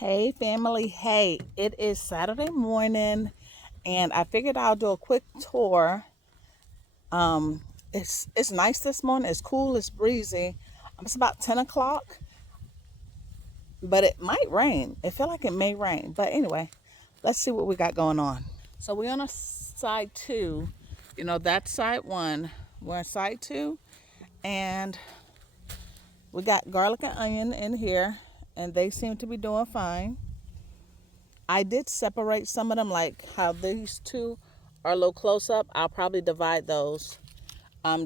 Hey family, hey, it is Saturday morning and I figured I'll do a quick tour. It's nice this morning, it's cool, it's breezy. It's about 10 o'clock, but it might rain. It feel like it may rain. But anyway, let's see what we got going on. So we're on a side two. That's side one. We're on side two and we got garlic and onion in here and they seem to be doing fine. I did separate some of them, like how these two are a little close up. I'll probably divide those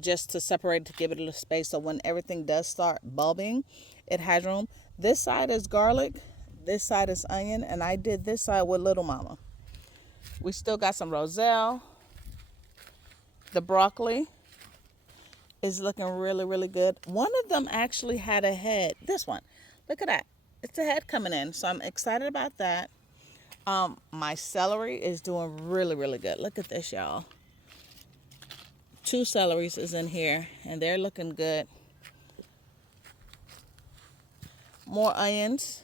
just to separate to give it a little space so when everything does start bulbing, it has room. This side is garlic, this side is onion, and I did this side with Little Mama. We still got some roselle. The broccoli is looking really, really good. One of them actually had a head. This one, look at that. It's a head coming in, so I'm excited about that. My celery is doing really, really good. Look at this, y'all. Two celeries is in here, and they're looking good. More onions,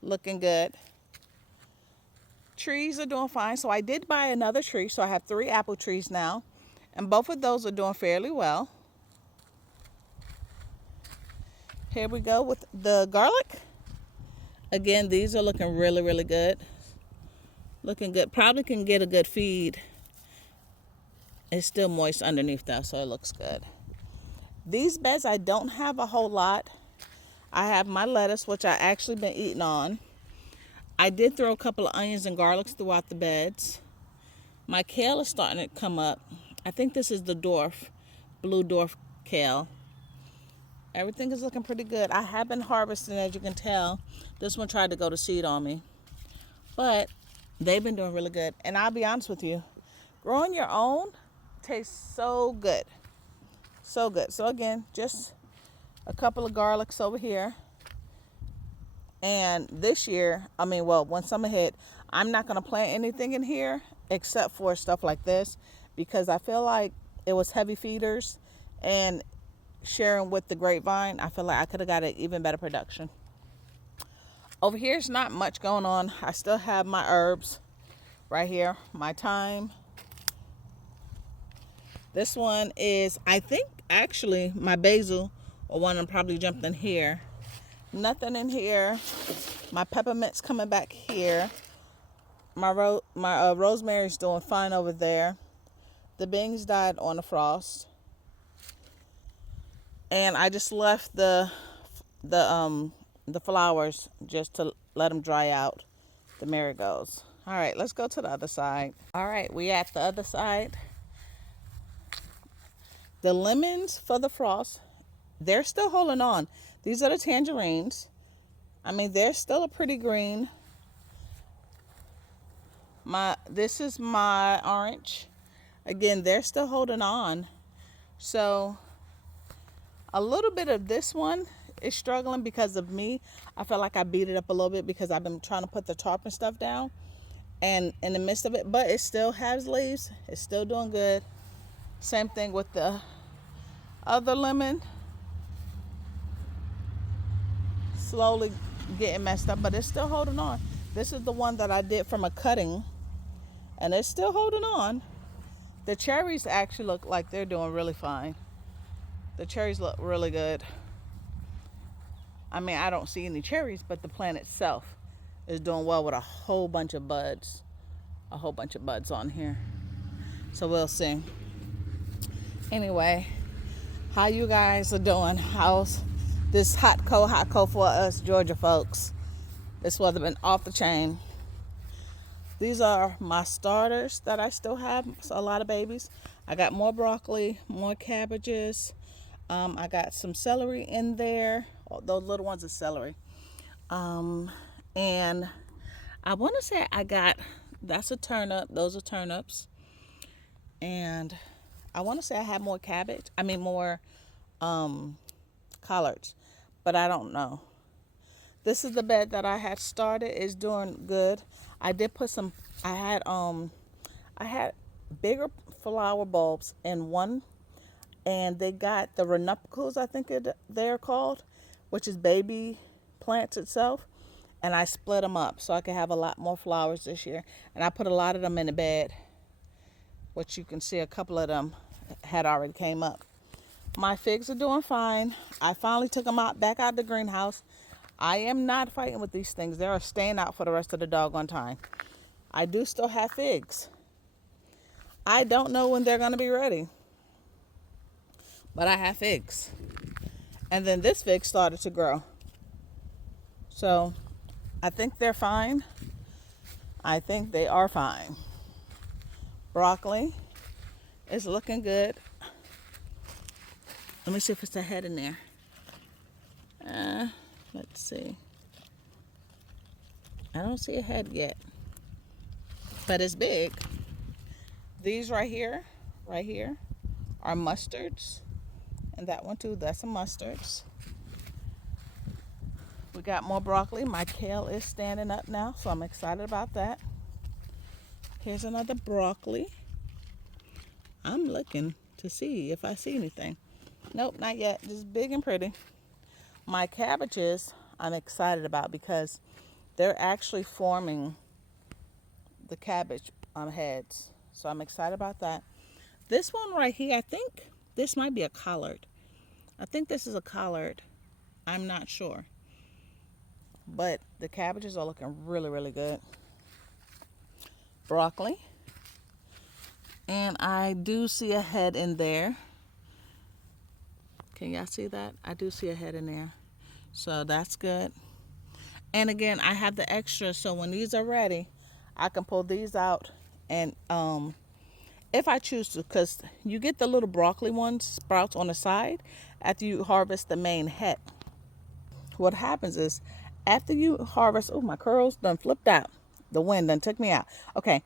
looking good. Trees are doing fine. So I did buy another tree, so I have 3 apple trees now, and both of those are doing fairly well. Here we go with the garlic. Again, these are looking really, really good. Looking good. Probably can get a good feed. It's still moist underneath though, so it looks good. These beds, I don't have a whole lot. I have my lettuce, which I actually been eating on. I did throw a couple of onions and garlics throughout the beds. My kale is starting to come up. I think this is the blue dwarf kale. Everything is looking pretty good. I have been harvesting, as you can tell. This one tried to go to seed on me, but they've been doing really good. And I'll be honest with you, growing your own tastes so good. So good. So again, just a couple of garlics over here. And this year, when summer hit, I'm not going to plant anything in here except for stuff like this because I feel like it was heavy feeders, and sharing with the grapevine, I feel like I could have got an even better production. Over here, it's not much going on. I still have my herbs right here, my thyme. This one is, I think, actually my basil, or one of them probably jumped in here. Nothing in here. My peppermint's coming back here. My rosemary's doing fine over there. The beans died on the frost, and I just left the flowers just to let them dry out. The marigolds. All right, let's go to the other side. All right, we at the other side. The lemons for the frost, they're still holding on. These are the tangerines. They're still a pretty green. This is my orange. Again, they're still holding on. So a little bit of this one is struggling because of me. I feel like I beat it up a little bit because I've been trying to put the tarp and stuff down, and in the midst of it, but it still has leaves. It's still doing good. Same thing with the other lemon. Slowly getting messed up, but it's still holding on. This is the one that I did from a cutting, and it's still holding on. The cherries actually look like they're doing really fine. The cherries look really good. I don't see any cherries, but the plant itself is doing well with a whole bunch of buds. A whole bunch of buds on here. So we'll see. Anyway, how you guys are doing? How's this hot, cold for us Georgia folks? This weather been off the chain. These are my starters that I still have. So a lot of babies. I got more broccoli, more cabbages. I got some celery in there. Oh, those little ones are celery. And I want to say that's a turnip. Those are turnips. And I want to say I have more cabbage. More collards, but I don't know. This is the bed that I had started. It's doing good. I did put some. I had bigger flower bulbs in one, and they got the ranunculus, I think they're called, which is baby plants itself. and I split them up so I can have a lot more flowers this year. And I put a lot of them in the bed, which you can see a couple of them had already came up. My figs are doing fine. I finally took them out back out of the greenhouse. I am not fighting with these things. They are staying out for the rest of the doggone time. I do still have figs. I don't know when they're going to be ready, but I have figs. And then this fig started to grow. So I think they're fine. I think they are fine. Broccoli is looking good. Let me see if it's a head in there. Let's see. I don't see a head yet, but it's big. These right here are mustards. And that one too, that's a mustards. We got more broccoli. My kale is standing up now, so I'm excited about that. Here's another broccoli. I'm looking to see if I see anything. Nope, not yet. Just big and pretty. My cabbages I'm excited about because they're actually forming the cabbage heads. So I'm excited about that. This one right here, I think this might be a collard. I think this is a collard. I'm not sure. But the cabbages are looking really, really good. Broccoli. And I do see a head in there. Can y'all see that? I do see a head in there. So that's good. And again, I have the extra, so when these are ready, I can pull these out and if I choose to, because you get the little broccoli ones, sprouts on the side after you harvest the main head. What happens is after you harvest, oh, my curls done flipped out. The wind done took me out. Okay,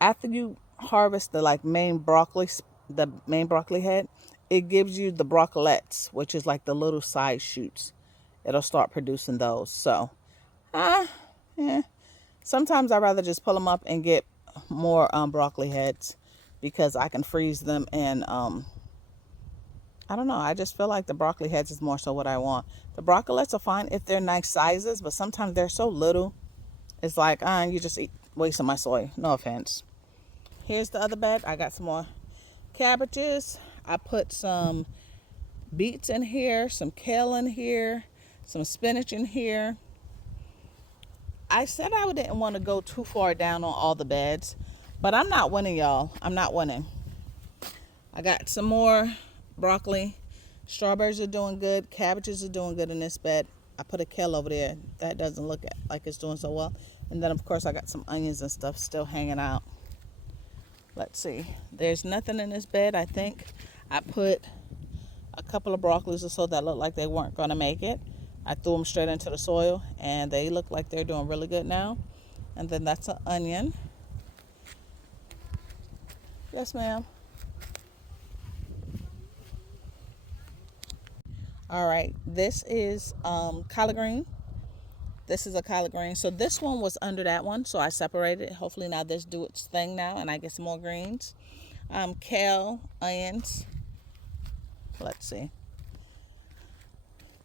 after you harvest the main broccoli head, it gives you the broccolettes, which is like the little side shoots. It'll start producing those. So, yeah. Sometimes I'd rather just pull them up and get more broccoli heads because I can freeze them and I don't know. I just feel like the broccoli heads is more so what I want. The broccolettes are fine if they're nice sizes, but sometimes they're so little. It's like, you just wasting my soy. No offense. Here's the other bed. I got some more cabbages. I put some beets in here, some kale in here, some spinach in here. I said I didn't want to go too far down on all the beds, but I'm not winning, y'all. I'm not winning. I got some more broccoli. Strawberries are doing good. Cabbages are doing good in this bed. I put a kale over there. That doesn't look like it's doing so well. And then, of course, I got some onions and stuff still hanging out. Let's see. There's nothing in this bed, I think. I put a couple of broccolis or so that looked like they weren't going to make it. I threw them straight into the soil, and they look like they're doing really good now. And then that's an onion. Yes, ma'am. All right, this is collard green. This is a collard green. So this one was under that one, so I separated it. Hopefully now this do its thing now, and I get some more greens. Kale, onions. Let's see.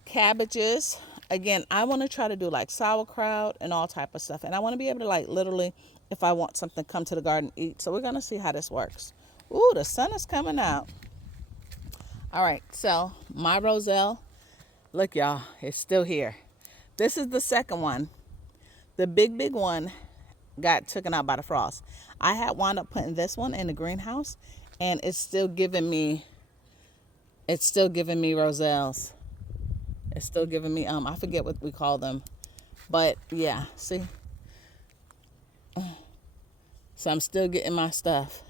Cabbages. Again, I want to try to do like sauerkraut and all type of stuff, and I want to be able to literally, if I want something, come to the garden eat. So we're gonna see how this works. Ooh, the sun is coming out. All right, so my roselle, look y'all, it's still here. This is the second one. The big one got taken out by the frost. I had wound up putting this one in the greenhouse, and it's still giving me roselles. It's still giving me, I forget what we call them. But yeah, see? So I'm still getting my stuff.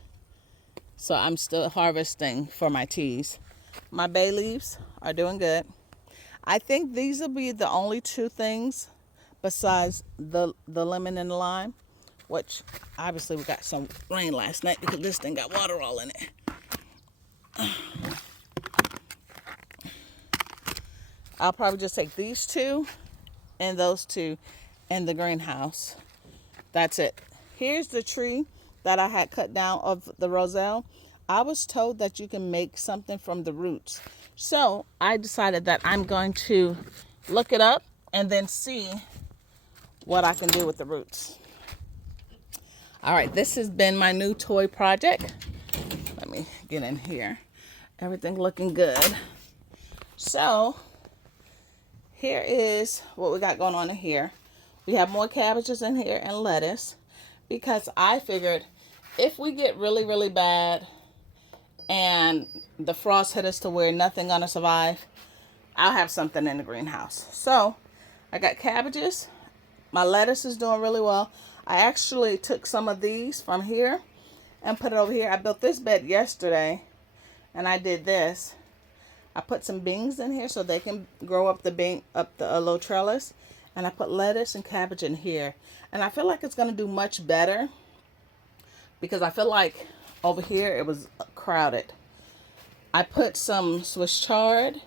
So I'm still harvesting for my teas. My bay leaves are doing good. I think these will be the only two things besides the lemon and the lime, which obviously we got some rain last night because this thing got water all in it. I'll probably just take these two and those two in the greenhouse. That's it. Here's the tree that I had cut down of the roselle. I was told that you can make something from the roots. So I decided that I'm going to look it up and then see what I can do with the roots. All right, this has been my new toy project. Let me get in here. Everything looking good. So here is what we got going on in here. We have more cabbages in here and lettuce, because I figured if we get really, really bad and the frost hit us to where nothing gonna survive, I'll have something in the greenhouse. So I got cabbages. My lettuce is doing really well. I actually took some of these from here and put it over here. I built this bed yesterday, and I did this. I put some beans in here so they can grow up the little trellis, and I put lettuce and cabbage in here. And I feel like it's going to do much better, because I feel like over here it was crowded. I put some Swiss chard,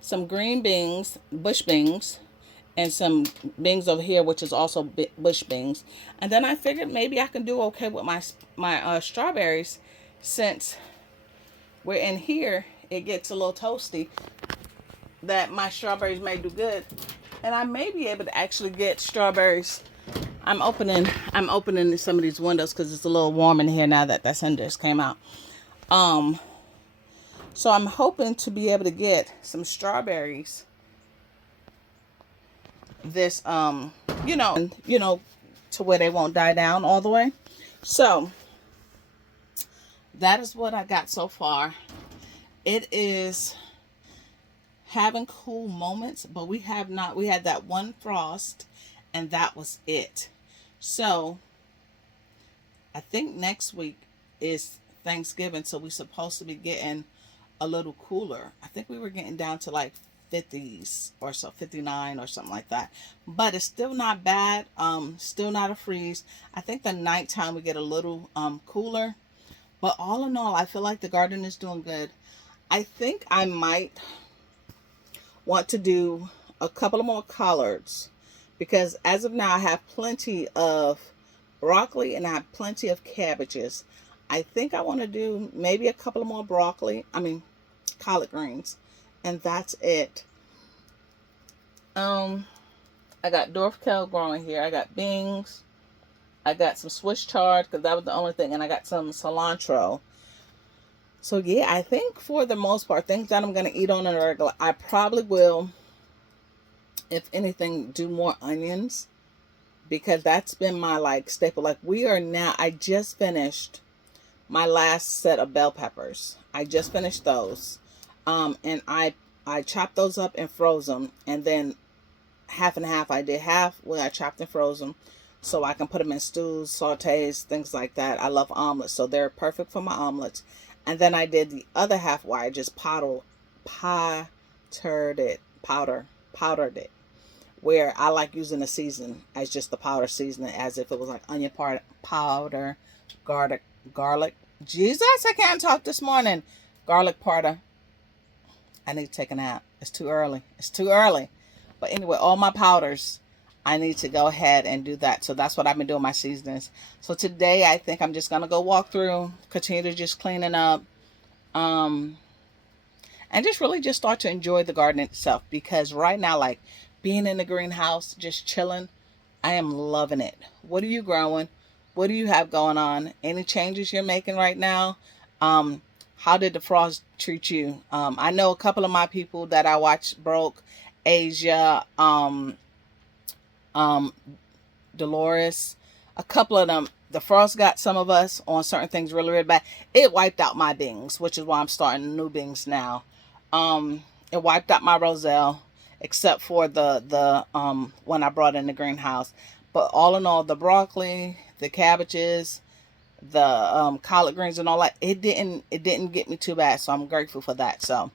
some green beans, bush beans, and some beans over here, which is also bush beans. And then I figured maybe I can do okay with my strawberries, since we're in here. It gets a little toasty, that my strawberries may do good, and I may be able to actually get strawberries. I'm opening some of these windows because it's a little warm in here now that that sun just came out. So I'm hoping to be able to get some strawberries this to where they won't die down all the way. So that is what I got so far. It is having cool moments, but we had that one frost, and that was it. So I think next week is Thanksgiving, so we're supposed to be getting a little cooler. I think we were getting down to like 50s or so, 59 or something like that, but it's still not bad. Still not a freeze. I think the nighttime we get a little cooler, but all in all, I feel like the garden is doing good. I think I might want to do a couple of more collards, because as of now I have plenty of broccoli and I have plenty of cabbages. I think I want to do maybe a couple of more collard greens, and that's it. I got dwarf kale growing here. I got beans. I got some Swiss chard because that was the only thing, and I got some cilantro. So yeah, I think for the most part, things that I'm going to eat on a regular, I probably will, if anything, do more onions, because that's been my like staple. Like I just finished my last set of bell peppers. I just finished those. And I chopped those up and froze them, and then half and half. I did half where I chopped and froze them, so I can put them in stews, sautés, things like that. I love omelets, so they're perfect for my omelets. And then I did the other half where I just powdered it, where I like using the season as just the powder seasoning, as if it was like onion powder, garlic. Jesus, I can't talk this morning. Garlic powder. I need to take a nap. It's too early. But anyway, all my powders, I need to go ahead and do that. So that's what I've been doing, my seasonings. So today I think I'm just going to go walk through, continue to just cleaning up, and just really just start to enjoy the garden itself. Because right now, like being in the greenhouse, just chilling, I am loving it. What are you growing? What do you have going on? Any changes you're making right now? How did the frost treat you? I know a couple of my people that I watched broke. Asia, Dolores, a couple of them, the frost got some of us on certain things really, really bad. It wiped out my beans, which is why I'm starting new beans now. It wiped out my roselle, except for the when I brought in the greenhouse. But all in all, the broccoli, the cabbages, the collard greens and all that, it didn't get me too bad. So I'm grateful for that. So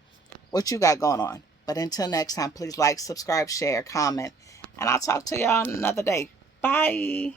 what you got going on? But until next time, please like, subscribe, share, comment, and I'll talk to y'all another day. Bye.